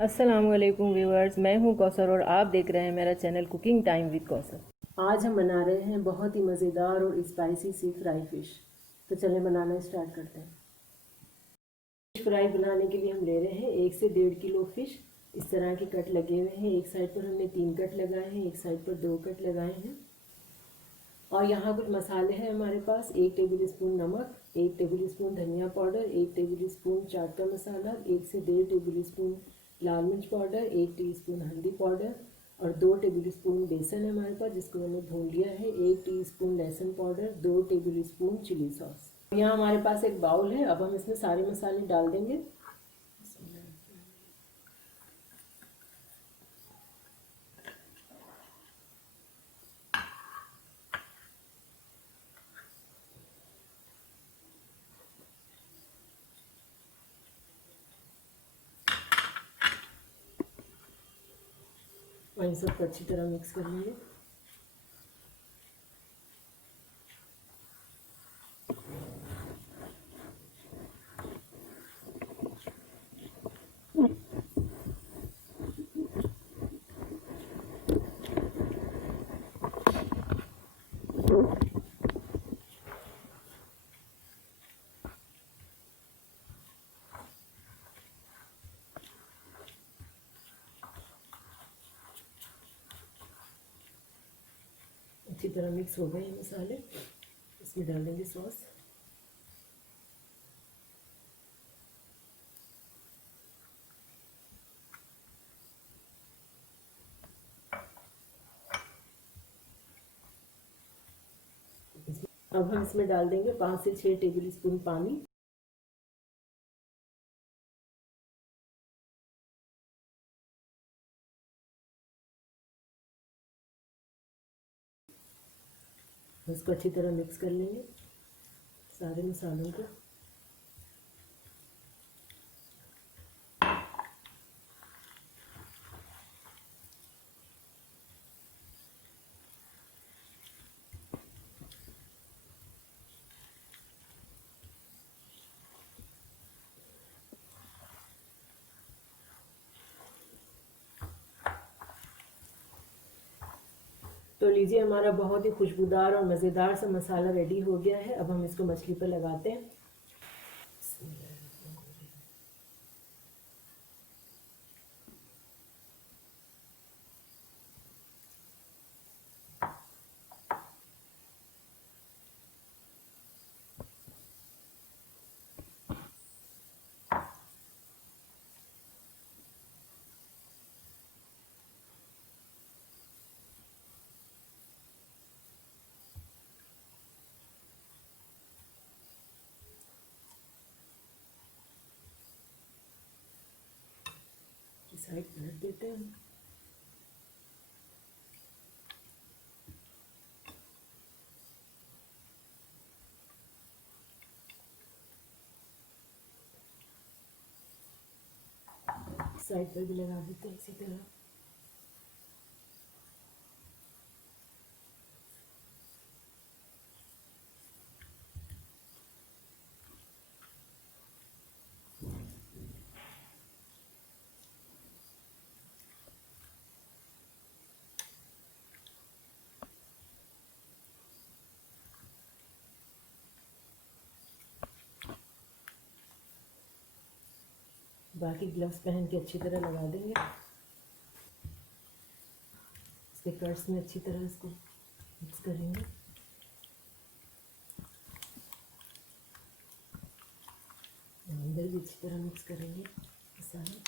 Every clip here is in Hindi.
अस्सलामुअलैकुम व्यूअर्स, मैं हूं कौसर और आप देख रहे हैं मेरा channel cooking time with Kausar. आज हम बना रहे हैं बहुत ही मज़ेदार और स्पाइसी सी फ्राई फ़िश। तो चलें बनाना स्टार्ट करते हैं। फ़िश फ्राई बनाने के लिए हम ले रहे हैं 1 से 1.5 किलो फ़िश। इस तरह के कट लगे हुए हैं। एक साइड पर हमने 3 कट लगाए हैं, एक साइड पर 2 कट लगाए हैं। और यहाँ कुछ मसाले हैं हमारे पास। 1 टेबल स्पून नमक, 1 टेबल स्पून धनिया पाउडर, 1 टेबल स्पून चाट का मसाला, 1 से 1.5 टेबल स्पून लाल मिर्च पाउडर, 1 टीस्पून हल्दी पाउडर और 2 टेबल स्पून बेसन है हमारे पास जिसको मैंने भून लिया है, 1 टीस्पून लहसुन powder, 2 tablespoon chilli sauce. यहाँ हमारे पास एक बाउल है। अब हम इसमें सारे मसाले डाल देंगे। और इन सबको अच्छी तरह मिक्स कर लेंगे। अच्छी तरह मिक्स हो गए ये मसाले। इसमें डाल देंगे सॉस। अब हम इसमें डाल देंगे 5 से 6 टेबल स्पून पानी। इसको अच्छी तरह मिक्स कर लेंगे सारे मसालों को। तो लीजिए, हमारा बहुत ही खुशबूदार और मज़ेदार सा मसाला रेडी हो गया है। अब हम इसको मछली पर लगाते हैं। साइड पलट देते हैं। साइड पर भी लगा देते हैं इसी तरह। बाकी ग्लव्स पहन के अच्छी तरह लगा देंगे। इसके कट्स में अच्छी तरह इसको मिक्स करेंगे। अंदर भी अच्छी तरह मिक्स करेंगे मसाला।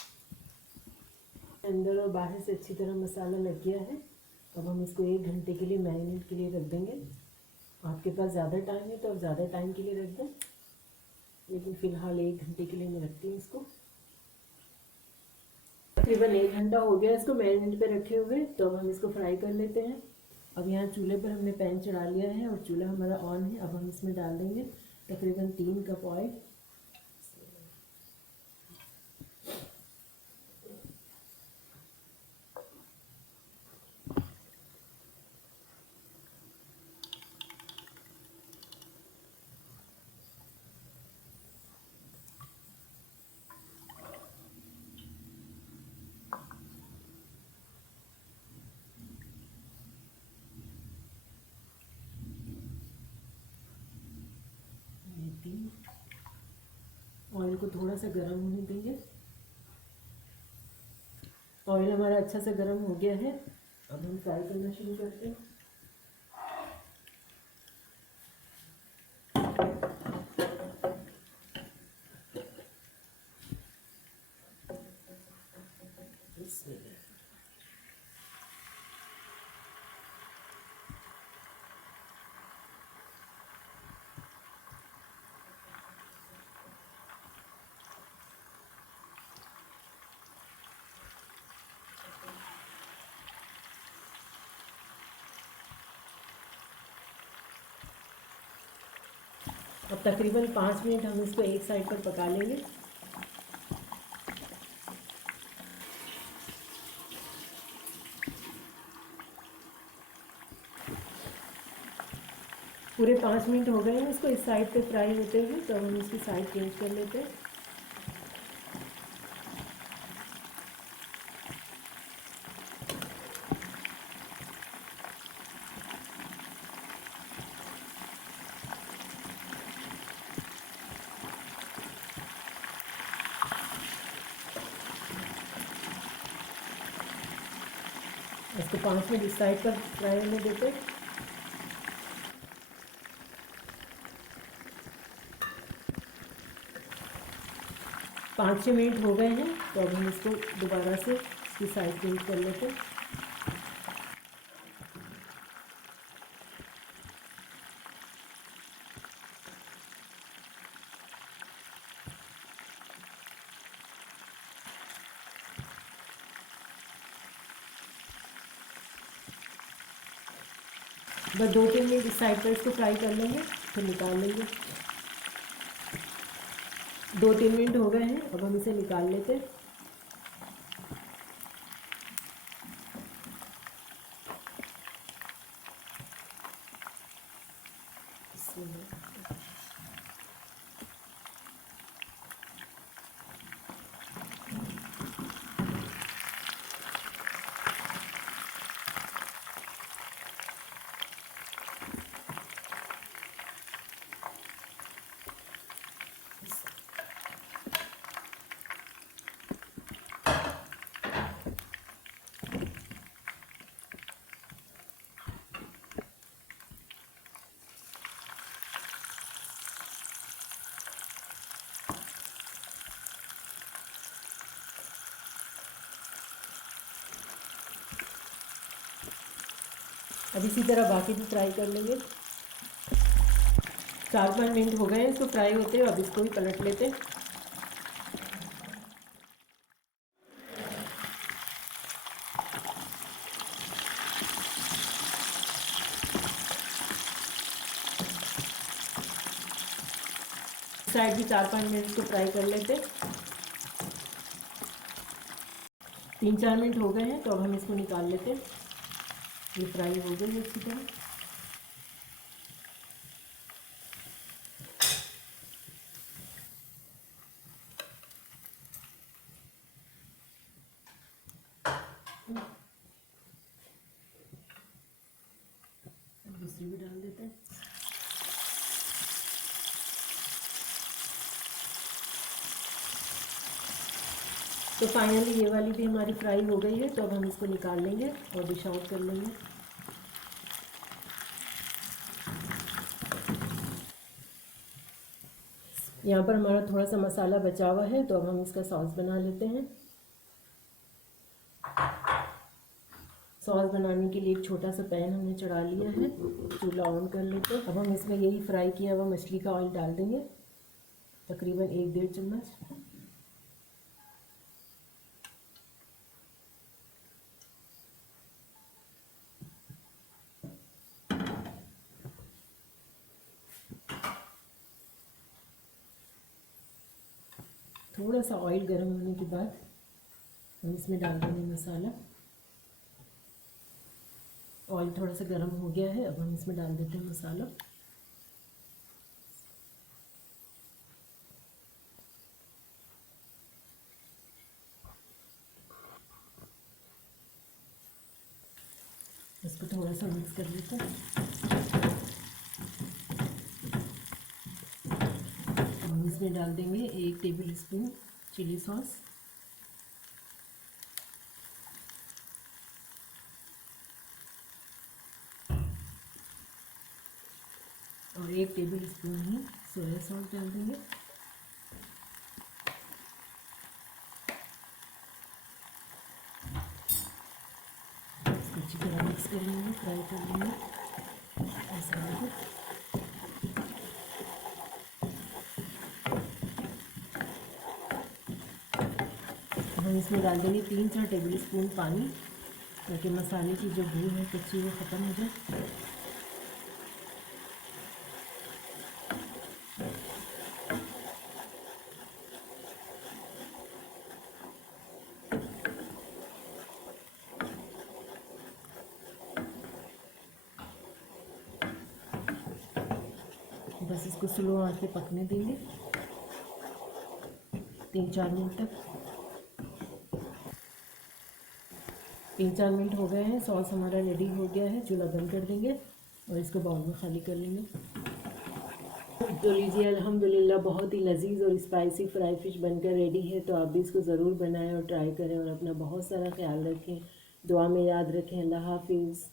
अंदर और बाहर से अच्छी तरह मसाला लग गया है। अब हम इसको 1 घंटे के लिए मैरिनेट के लिए रख देंगे। आपके पास ज़्यादा टाइम है तो आप ज़्यादा टाइम के लिए रख दें, लेकिन फ़िलहाल 1 घंटे के लिए मैं रखती हूँ इसको। तकरीबन 1 घंटा हो गया इसको मैरिनेट पे रखे हुए। तो अब हम इसको फ्राई कर लेते हैं। अब यहाँ चूल्हे पर हमने पैन चढ़ा लिया है और चूल्हा हमारा ऑन है। अब हम इसमें डाल देंगे तकरीबन 3 कप ऑयल। को थोड़ा सा गर्म होने देंगे। ऑयल हमारा अच्छा से गर्म हो गया है। अब हम फ्राई करना शुरू करते हैं। अब तकरीबन 5 मिनट हम इसको एक साइड पर पका लेंगे। पूरे 5 मिनट हो गए हैं इसको इस साइड पे फ्राई होते हुए, तो हम इसकी साइड चेंज कर लेते हैं। इसको 5 मिनट इस साइड पर फ्राई होने देते हैं। पाँच 6 मिनट हो गए हैं, तो अब हम इसको दोबारा से इसकी साइड चेंज कर लेते हैं। बस 2-3 मिनट इस साइड पर इसको फ्राई कर लेंगे, फिर निकाल लेंगे। 2-3 मिनट हो गए हैं, अब हम इसे निकाल लेते हैं। अब इसी तरह बाकी भी फ्राई कर लेंगे। 4-5 मिनट हो गए हैं इसको फ्राई होते हैं, अब इसको भी पलट लेते हैं। साइड भी 4-5 मिनट इसको फ्राई कर लेते हैं। 3-4 मिनट हो गए हैं, तो अब हम इसको निकाल लेते हैं। ये फ्राई हो गई अच्छी तरह। दूसरी भी डाल देते हैं। तो फाइनली ये वाली भी हमारी फ्राई हो गई है, तो अब हम इसको निकाल लेंगे और डिश आउट कर लेंगे। यहाँ पर हमारा थोड़ा सा मसाला बचा हुआ है, तो अब हम इसका सॉस बना लेते हैं। सॉस बनाने के लिए एक छोटा सा पैन हमने चढ़ा लिया है, चूल्हा ऑन कर लेते हैं। अब हम इसमें यही फ्राई किया हुआ मछली का ऑयल डाल देंगे, तकरीबन 1-1.5 चम्मच। थोड़ा सा ऑयल गर्म होने के बाद हम इसमें डाल देंगे मसाला। ऑयल थोड़ा सा गर्म हो गया है, अब हम इसमें डाल देते हैं मसाला। इसको थोड़ा सा मिक्स कर लेते हैं। इसमें डाल देंगे 1 टेबल स्पून चिली सॉस, और 1 टेबल स्पून ही सोया सॉस डाल देंगे। इसको अच्छी तरह मिक्स कर लेंगे, फ्राई कर लेंगे मसाले को। हम इसमें डाल देंगे 3-4 टेबल स्पून पानी, ताकि मसाले की जो बू है कच्ची वो ख़त्म हो जाए। बस इसको स्लो आंच पे पकने देंगे 3-4 मिनट तक। 3-4 मिनट हो गए हैं, सॉस हमारा रेडी हो गया है। चूल्हा बंद कर देंगे और इसको बाउल में खाली कर लेंगे। तो लीजिए, अल्हम्दुलिल्लाह बहुत ही लजीज और स्पाइसी फ्राई फ़िश बनकर रेडी है। तो आप भी इसको ज़रूर बनाएं और ट्राई करें और अपना बहुत सारा ख्याल रखें, दुआ में याद रखें। अल्लाह हाफिज़।